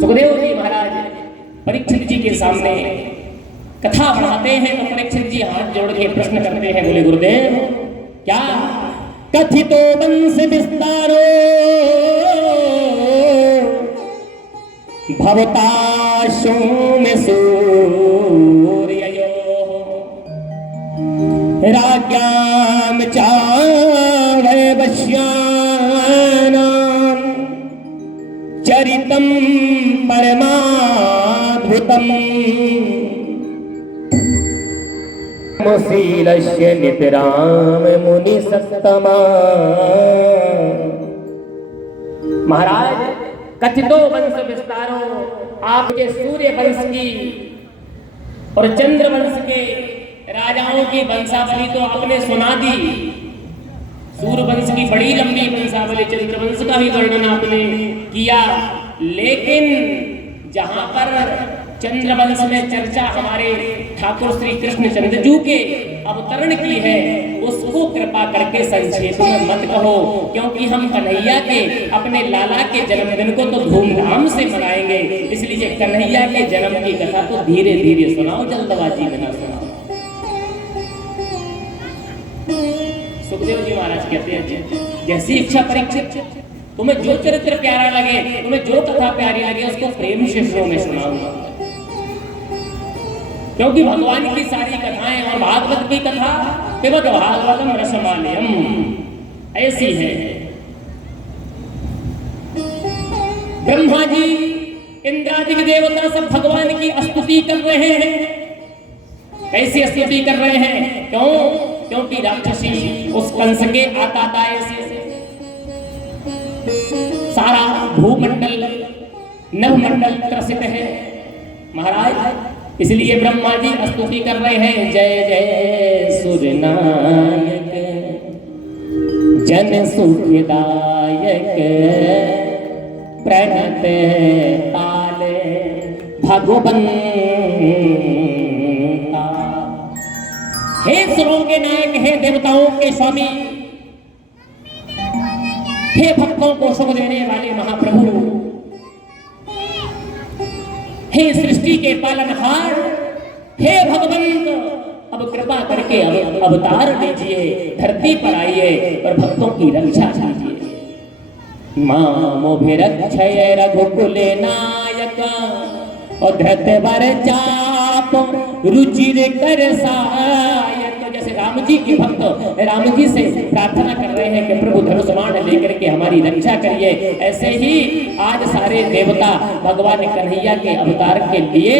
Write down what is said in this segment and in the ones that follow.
सुखदेव जी महाराज परीक्षित जी के सामने कथा बढ़ाते हैं तो परीक्षित जी हाथ जोड़ के प्रश्न करते हैं, बोले गुरुदेव क्या कथितो वंश विस्तारो भवताशो में सूर्ययो राज्ञाम चावय वश्यानां चरितं परमाद्भुतम् मुसीलस्य नितराम मुनि सत्तमा। महाराज कथितो वंश विस्तारो, आपके सूर्य वंश की और चंद्र वंश के राजाओं की वंशावली तो आपने सुना दी। सूर्य वंश की बड़ी लंबी वंशावली, चंद्र वंश का भी वर्णन आपने किया, लेकिन जहां पर चंद्रवंश में चर्चा हमारे ठाकुर श्री कृष्णचंद्र के अवतरण की है, उसको कृपा करके संक्षेप में मत कहो, क्योंकि हम कन्हैया के अपने लाला के जन्मदिन को तो धूमधाम से मनाएंगे, इसलिए कन्हैया के जन्म की कथा तो धीरे धीरे सुनाओ, जल्दबाजी में ना सुनाओ। सुखदेव जी महाराज कहते हैं जैसी इच्छा परीक्षित, तुम्हें जो चरित्र प्यारा लगे, तुम्हें जो कथा प्यारी लगे, उसको प्रेम शिष्यों में सुनाऊंगा, क्योंकि भगवान की सारी कथाएं और भागवत की कथा पिबत भागवतम रसमालयम ऐसी है। ब्रह्मा जी इंद्रादि देवता सब भगवान की स्तुति कर रहे हैं। कैसी स्तुति कर रहे हैं? क्यों? क्योंकि राक्षसी उस कंस के आताताए से सारा भूमंडल नभमंडल त्रसित है महाराज, इसलिए ब्रह्मा जी स्तुति कर रहे हैं, जय जय सूर्यनायक जन सुखदायक प्रणत काल भगवंता। हे सुरों के नायक, हे देवताओं के स्वामी, हे भक्तों को सुख देने वाले महाप्रभु, हे सृष्टि के पालनहार, हे भगवंत, अब कृपा करके अवतार लीजिए, धरती पर आइए और भक्तों की रक्षा कीजिए। मामोभिरक्षय रघुकुले नायक और धृतवर चाप रुचिर कर सायक। जैसे राम जी के भक्त राम जी से प्रार्थना कर रहे हैं कि प्रभु धनुष्मान लेकर के हमारी रक्षा करिए, ऐसे ही आज सारे देवता भगवान कन्हैया के अवतार के लिए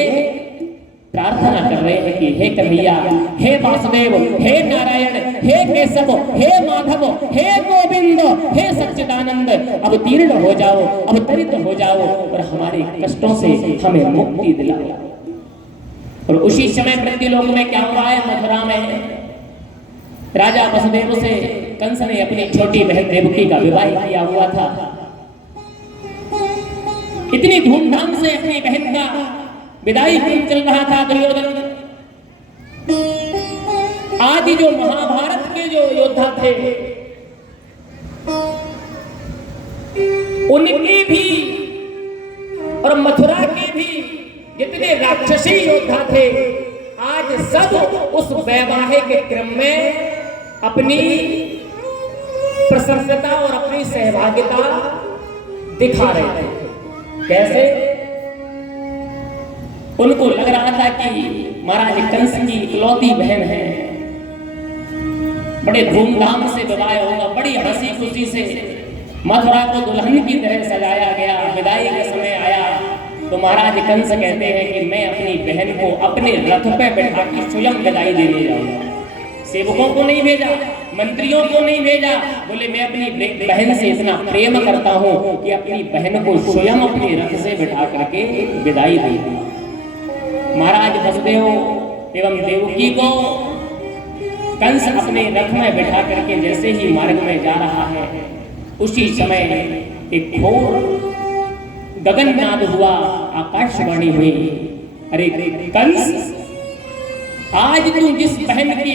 प्रार्थना कर रहे हैं कि हे कन्हैया, हे वासुदेव, हे नारायण, हे केशव, हे माधव, हे गोविंद, हे सच्चिदानंद, अवतीर्ण हो जाओ, अवतरित हो जाओ और हमारे कष्टों से हमें मुक्ति दिलाओ। और उसी समय मृत्युलोक में क्या हुआ है? मथुरा में राजा वसुदेव से कंस ने अपनी छोटी बहन देवकी का विवाह किया हुआ था। इतनी धूमधाम से अपनी बहन का विदाई क्रम चल रहा था। दुर्योधन आदि जो महाभारत के जो योद्धा थे, उनके भी और मथुरा के भी जितने राक्षसी योद्धा थे, आज सब उस वैवाहिक क्रम में अपनी प्रसन्नता और अपनी सहभागिता दिखा रहे थे। कैसे? उनको लग रहा था कि महाराज कंस की इकलौती बहन है, बड़े धूमधाम से विवाह होगा, बड़ी हंसी खुशी से मथुरा को दुल्हन की तरह सजाया गया। विदाई का समय आया तो महाराज कंस कहते हैं कि मैं अपनी बहन को अपने रथ पे बैठा कर स्वयं विदाई देने जाऊंगा। सेवकों को नहीं भेजा, मंत्रियों को नहीं भेजा, बोले मैं अपनी बहन से इतना प्रेम करता हूं कि अपनी बहन को स्वयं अपने रथ से बैठा करके विदाई दूंगा। महाराज वसुदेव एवं देवकी को कंस अपने रथ में बैठा करके जैसे ही मार्ग में जा रहा है, उसी समय एक घोर गगननाद हुआ, आकाशवाणी हुई, अरे कंस, आज तू जिस बहन के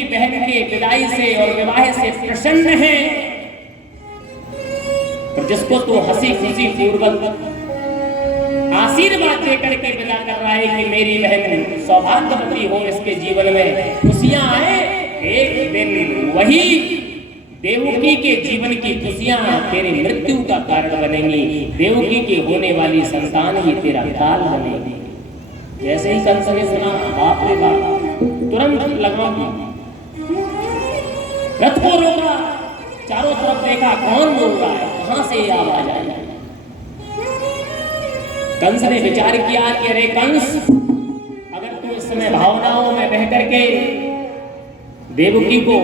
विदाई से और विवाह से प्रसन्न है और जिसको तू हंसी खुशी पूर्वक आशीर्वाद दे करके विदा कर रहा है कि मेरी बहन सौभाग्यवती हो, इसके जीवन में खुशियां आए। एक दिन वही देवकी के जीवन की खुशियां तेरी मृत्यु का कारण बनेंगी। देवकी की होने वाली संतान ही तेरा काल बनेगी। जैसे ही कंस ने सुना, बाप रे बाप, तुरंत लगा रथ को रोका, चारों तरफ देखा कौन बोल रहा है, कहां से ये आवाज आई। कंस ने विचार किया कि अरे कंस, अगर तू इस समय भावनाओं में बह करके देवकी को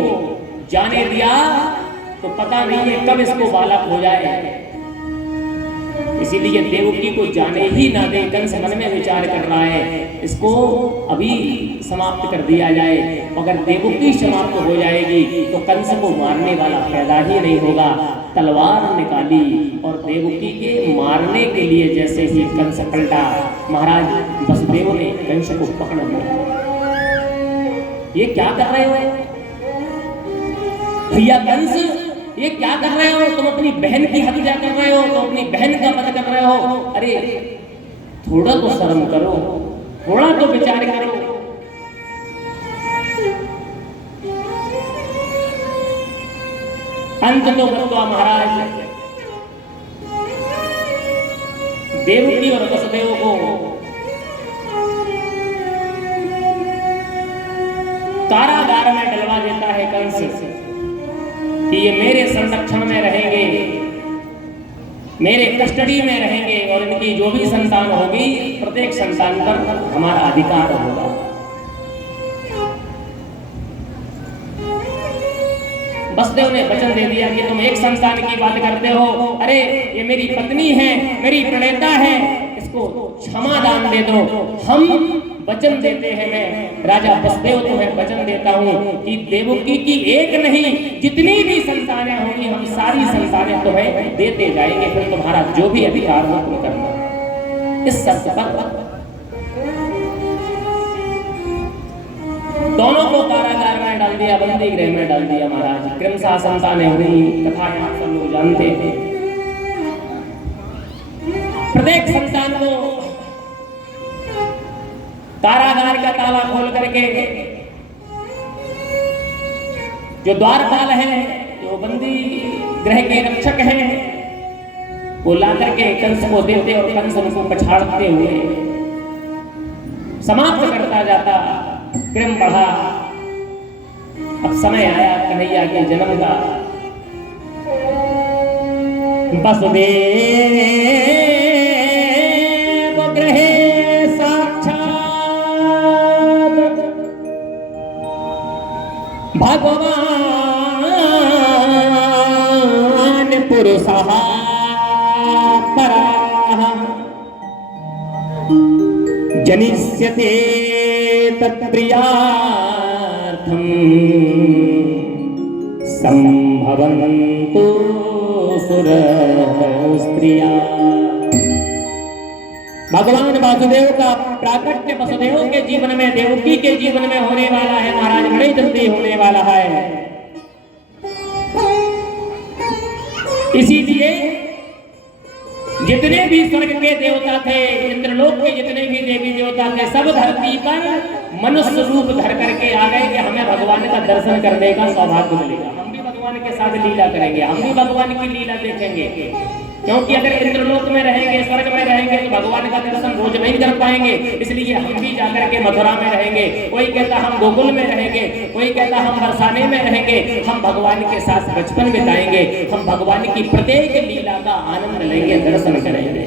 जाने दिया तो पता नहीं है कब इसको बालक हो जाए। इसीलिए देवकी को जाने ही ना दे। कंस मन में विचार कर रहा है, इसको अभी समाप्त कर दिया जाए। अगर देवकी समाप्त हो जाएगी तो कंस को मारने वाला पैदा ही नहीं होगा। तलवार निकाली और देवकी के मारने के लिए जैसे ही कंस पलटा, महाराज वसुदेव ने कंस को पकड़ लिया। ये क्या कर रहे हो भैया कंस, ये क्या कर रहे हो? तुम अपनी बहन की हत्या कर रहे हो, तुम अपनी बहन का वध कर रहे हो। अरे थोड़ा तो शर्म करो, थोड़ा तो विचार करो। अंत तो बतवा महाराज, देवकी और वसुदेव को कारागार में डलवा देता है कंस कि ये मेरे संरक्षण में रहेंगे, मेरे कस्टडी में रहेंगे और इनकी जो भी संतान होगी प्रत्येक संतान पर हमारा अधिकार होगा। वसुदेव ने वचन दे दिया कि तुम एक संतान की बात करते हो, अरे ये मेरी पत्नी है, मेरी प्रणेता है, इसको क्षमा दान दे दो। हम वचन देते हैं, मैं राजा वसुदेव तुम्हें वचन देता हूँ कि देवकी की एक नहीं जितनी भी संतानें होंगी हम सारी संतानें तुम्हें देते जाएंगे, फिर तुम्हारा जो भी अधिकार हो तुम करना। इस शर्त पर दोनों को कारागार में डाल दिया, बंदी गृह में डाल दिया। महाराज क्रमशः संतानें हुई, कथा आप सब लोग जानते थे। प्रत्येक संतान को कारागार का ताला खोल करके जो द्वारपाल है, जो बंदी गृह के रक्षक हैं, वो ला करके कंस को देते और कंस उनको पछाड़ते हुए समाप्त करता जाता। क्रम बढ़ा, अब समय आया कन्हैया के जन्म का। वसुदेव गृहे भगवान पुरुषः परः जनिष्यते तत्प्रियार्थं संभवन्तु सुरस्त्रियः। भगवान वासुदेव का प्राकट्य वसुदेव के जीवन में, देवकी के जीवन में होने वाला है महाराज, बड़ी जल्दी होने वाला है। इसीलिए जितने भी स्वर्ग के देवता थे, इंद्रलोक के जितने भी देवी देवता थे, सब धरती पर मनुष्य रूप धर करके आ गए कि हमें भगवान का दर्शन करने का सौभाग्य मिलेगा, हम भी भगवान के साथ लीला करेंगे, हम भी भगवान की लीला देखेंगे। क्योंकि अगर इंद्रलोक में रहेंगे, स्वर्ग में रहेंगे तो भगवान का दर्शन रोज नहीं कर पाएंगे, इसलिए हम भी जाकर के मथुरा में रहेंगे। कोई कहता हम गोकुल में रहेंगे, कोई कहता हम बरसाने में रहेंगे, हम भगवान के साथ बचपन बिताएंगे, हम भगवान की प्रत्येक लीला का आनंद लेंगे, दर्शन करेंगे।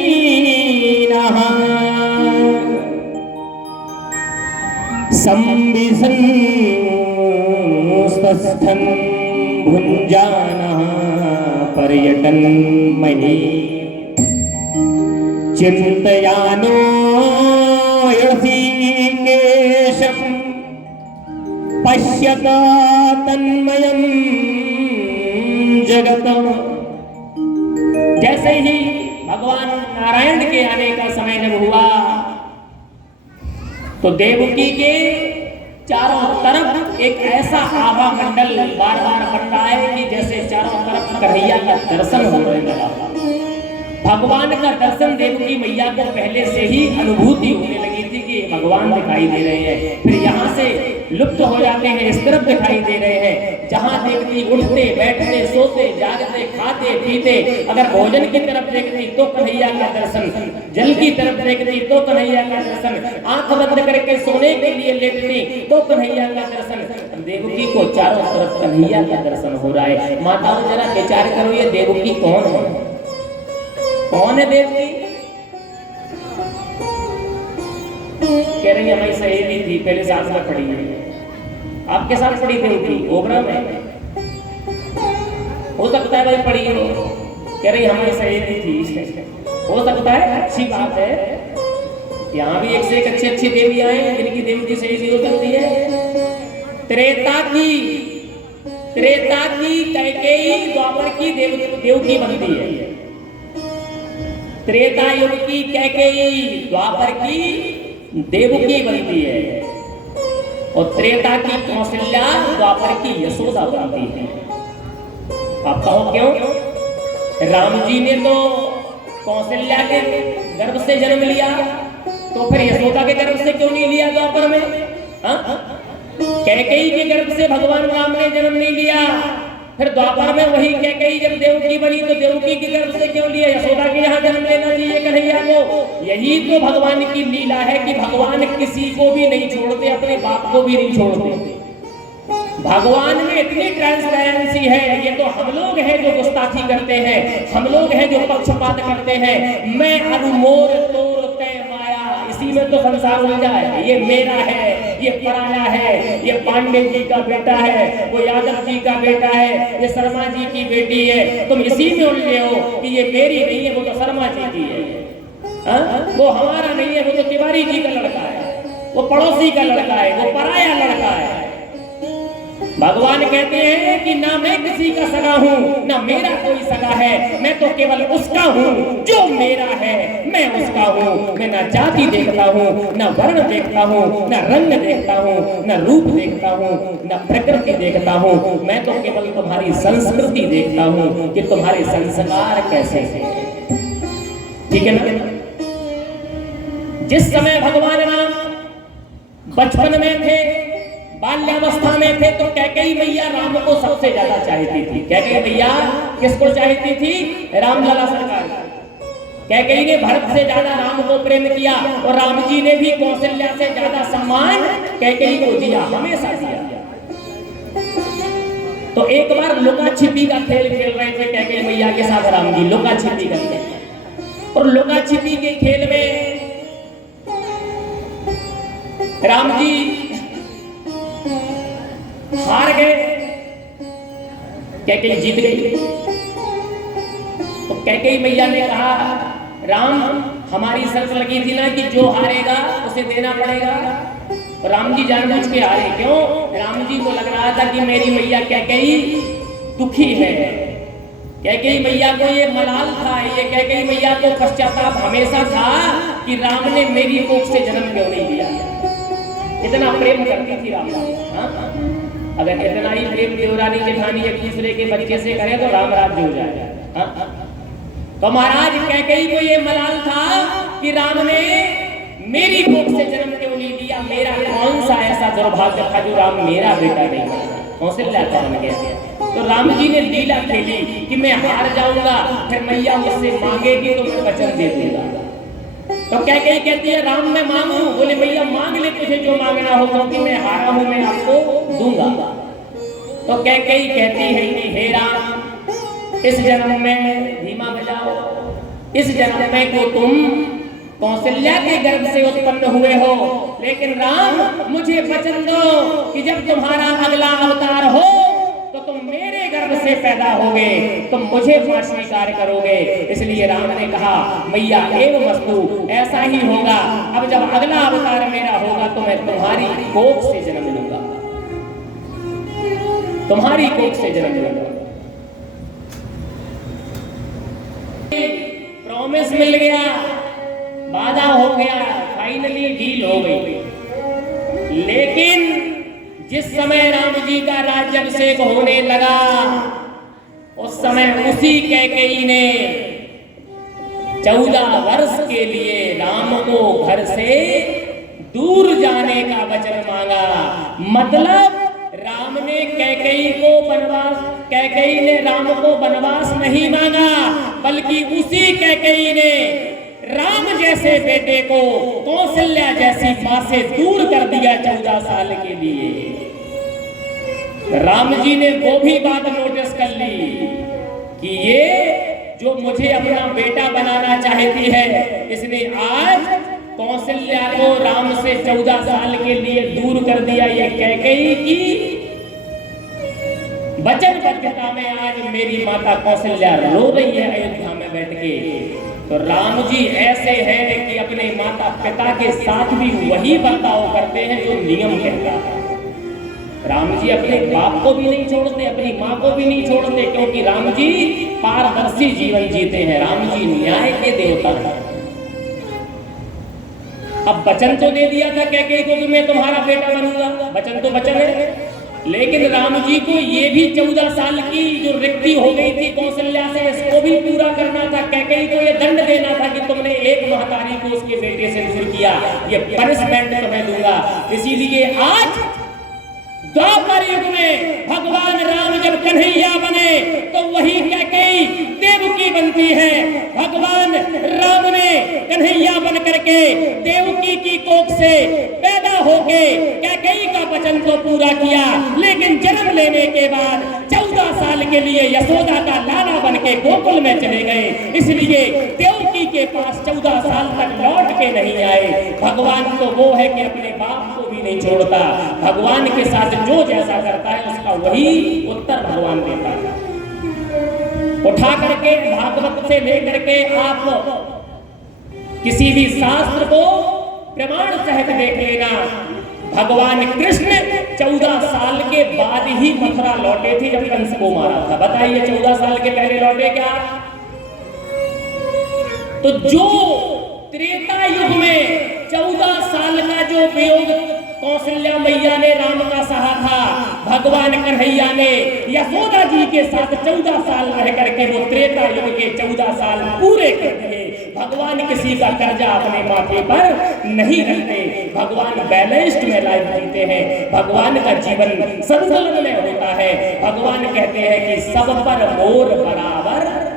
आसीनः संविशन् स्वस्थं भुञ्जानः पर्यटन् मही चिन्तयानो ऋषिकेशं पश्यता तन्मयं जगत्। जैसे ही भगवान भगवान नारायण के आने का समय जब हुआ तो देवकी के चारों तरफ एक ऐसा आभा मंडल बार बार बन रहा है कि जैसे चारों तरफ कन्हैया का दर्शन हो रहा है। भगवान का दर्शन देवकी मैया को पहले से ही अनुभूति होने लगी थी कि भगवान दिखाई दे रहे हैं। फिर यहाँ से लुप्त हो जाते हैं, इस तरफ दिखाई दे रहे हैं जहाँ देखती उठते बैठते सोते जागते खाते पीते। अगर भोजन की तरफ देखती तो कन्हैया का दर्शन, जल की तरफ देखती तो कन्हैया का दर्शन, आंख बंद करके सोने के लिए लेटती तो कन्हैया का दर्शन। देवकी को चारों तरफ कन्हैया का दर्शन हो रहा है। माताओं जरा विचार करो, ये देवकी कौन है? कौन है देवकी? कह रही हमारी सहेली थी, पहले साथ में पढ़ी है। आपके साथ पढ़ी देवकी ओबरा में? हो सकता है भाई पढ़ी हो। कह रही हमारी सहेली थी, हो सकता है, अच्छी बात है। यहाँ भी एक से एक अच्छी देवी आए जिनकी देवकी सहेली हो सकती है। त्रेता की कैकेयी द्वापर की देवकी बनती है। त्रेता युग की कैकेयी द्वापर की देवकी बनती है और त्रेता की कौशल्या द्वापर की यशोदा बनती है। आप कहो क्यों? राम जी ने तो कौशल्या के गर्भ से जन्म लिया, तो फिर यशोदा के गर्भ से क्यों नहीं लिया द्वापर में? कैकेयी के गर्भ से भगवान राम ने जन्म नहीं लिया, फिर द्वापर में वही कैकेयी जब देवकी बनी तो देवकी के गर्भ से क्यों लिया? यशोदा के यहाँ जन्म लेना चाहिए कन्हैया को। यही तो भगवान की लीला है कि भगवान किसी को भी नहीं छोड़ते, अपने बाप को भी नहीं छोड़ते। भगवान में इतनी ट्रांसपेरेंसी है। ये तो हम लोग हैं जो गुस्ताखी करते हैं, हम लोग हैं जो पक्षपात करते हैं। मैं अनुमोर तोर तय माया, इसी में तो संसार उलझा है। ये मेरा है, ये पराया है, ये पांडे जी का बेटा है, वो यादव जी का बेटा है, ये शर्मा जी की बेटी है। तुम इसी में उलझे हो कि ये मेरी नहीं है, वो तो शर्मा जी की है। वो हमारा नहीं है, वो तो तिवारी जी का लड़का है, वो पड़ोसी का लड़का है, वो पराया लड़का है। भगवान कहते हैं कि ना मैं किसी का सगा हूँ, ना मेरा कोई सगा है, मैं तो केवल उसका हूँ जो मेरा है। मैं उसका हूँ। मैं ना जाति देखता हूँ, ना वर्ण देखता हूँ, ना रंग देखता हूँ, ना रूप देखता हूँ, ना प्रकृति देखता हूँ। मैं तो केवल तुम्हारी संस्कृति देखता हूँ कि तुम्हारे संस्कार कैसे हैं। ठीक है ना? जिस समय भगवान राम बचपन में थे, बाल्यावस्था में थे, तो कैकेयी मैया राम को सबसे ज्यादा चाहती थी। कैकेयी मैया किसको चाहती थी? रामलला सरकार। कैकेयी ने भरत से ज्यादा राम को प्रेम किया और राम जी ने भी कौशल्या से ज्यादा सम्मान कैकेयी को दिया, हमेशा दिया। तो एक बार लुका छिपी का खेल खेल रहे थे कैकेयी मैया के साथ राम जी, लुका छिपी का खेल। और लुका छिपी के खेल में राम जी हार गए, कैकेयी जीत गई। तो कैकेयी मैया ने कहा, राम हमारी शर्त लगी थी ना कि जो हारेगा उसे देना पड़ेगा। तो राम जी जानबूझ के हारे। क्यों? राम जी को लग रहा था कि मेरी मैया कैकेयी दुखी है। कैकेयी मैया को ये मलाल था, ये कैकेयी मैया को पश्चाताप हमेशा था कि राम ने मेरी कोख से जन्म क्यों नहीं दिया। इतना प्रेम करती थी राम। अगर इतना ही प्रेम देवरानी जेठानी एक दूसरे के बच्चे से करे तो राम राज्य हो जाएगा। तो महाराज कैकेयी को ये मलाल था कि राम ने मेरी कोख से जन्म क्यों नहीं दिया। मेरा कौन सा ऐसा दुर्भाग्य था जो राम मेरा बेटा नहीं था। कौशल्या बन गया। तो राम जी ने लीला खेली कि मैं हार जाऊंगा, फिर मैया मुझसे मांगेगी तो मैं वचन दे दूंगा। तो कैकेयी कहती है, राम मैं मांगू? बोले मैया मांग ले, तुझे जो मांगना हो, क्योंकि मैं हारा हूं, मैं आपको दूंगा। तो कैकेयी कहती है कि हे राम, इस जन्म में धीमा बजाओ, इस जन्म में को तुम कौशल्या के गर्भ से उत्पन्न हुए हो, लेकिन राम मुझे वचन दो कि जब तुम्हारा अगला अवतार हो तो तुम मेरे गर्भ से पैदा होगे, तुम मुझे स्वीकार करोगे। इसलिए राम ने कहा, मैया एवं वस्तु, ऐसा ही होगा। अब जब अगला अवतार मेरा होगा तो मैं तुम्हारी कोख से जन्म लूंगा, तुम्हारी कोख से जन्म लूंगा। प्रॉमिस मिल गया, वादा हो गया, फाइनली डील हो गई। लेकिन जिस समय राम जी का राज्याभिषेक होने लगा, उस समय उसी कैकेयी ने 14 वर्ष के लिए राम को घर से दूर जाने का वचन मांगा। मतलब राम ने कैकेयी ने राम को वनवास नहीं मांगा, बल्कि उसी कैकेयी ने राम जैसे बेटे को कौशल्या जैसी मां से दूर कर दिया 14 साल के लिए। राम जी ने वो भी बात नोटिस कर ली कि ये जो मुझे अपना बेटा बनाना चाहती है, इसने आज कौशल्या को राम से 14 साल के लिए दूर कर दिया। ये कैकेयी की वचनबद्धता में आज मेरी माता कौशल्या रो रही है अयोध्या में बैठ के। तो राम जी ऐसे हैं कि अपने माता पिता के साथ भी वही बर्ताव करते हैं जो नियम कहता है। राम जी अपने बाप को भी नहीं छोड़ते, अपनी माँ को भी नहीं छोड़ते, क्योंकि राम जी पारदर्शी जीवन जीते हैं। राम जी न्याय के देवता हैं। अब वचन तो दे दिया था कैकेयी को कि मैं तुम्हारा बेटा बनूंगा, वचन तो वचन है। लेकिन राम जी को ये भी 14 साल की जो रिक्ति हो गई थी कौशल्या से, इसको भी पूरा करना था। कैकेयी को ये दंड देना था कि तुमने एक महतारी को उसके बेटे से दूर किया, ये पनिशमेंट तुम्हें दूंगा। इसीलिए आज द्वापर युग में भगवान राम जब कन्हैया बने तो वही कैकेयी देवकी बनती है। भगवान राम ने कन्हैया बन करके देवकी की कोख से पैदा होके कैकेयी का वचन तो पूरा किया, लेकिन जन्म लेने के बाद 14 साल के लिए यशोदा का लाला बन के गोकुल में चले गए। इसलिए देवकी के पास 14 साल तक लौट के नहीं आए। भगवान तो वो है कि अपने बाप को भी नहीं छोड़ता। भगवान के साथ जो जैसा करता है उसका वही उत्तर भगवान देता है। उठा करके भागवत से लेकर के आप किसी भी शास्त्र को प्रमाण सहित देख लेना। भगवान कृष्ण 14 साल के बाद ही मथुरा लौटे थे जब कंस को मारा था। बताइए 14 साल के पहले लौटे क्या? तो जो त्रेता युग में 14 साल का जो वियोग कौशल्या मैया ने राम का सहा था, भगवान कन्हैया ने यशोदा जी के साथ 14 साल रह करके वो त्रेता युग के 14 साल पूरे कर दिए। भगवान किसी का कर्जा अपने माथे पर नहीं रखते। भगवान बैलेंस्ड में लाइफ जीते हैं। भगवान का जीवन संतुलन में होता है। भगवान कहते हैं कि सब पर मोर बराबर,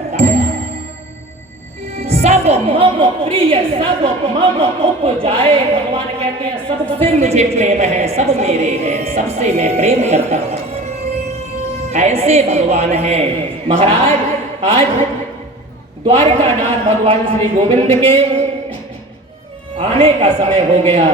सब मम प्रिय सब मम उपजाए। भगवान कहते हैं सबसे मुझे प्रेम है, सब मेरे हैं, सबसे मैं प्रेम करता हूं। ऐसे भगवान हैं। महाराज आज द्वारकानाथ भगवान श्री गोविंद के आने का समय हो गया।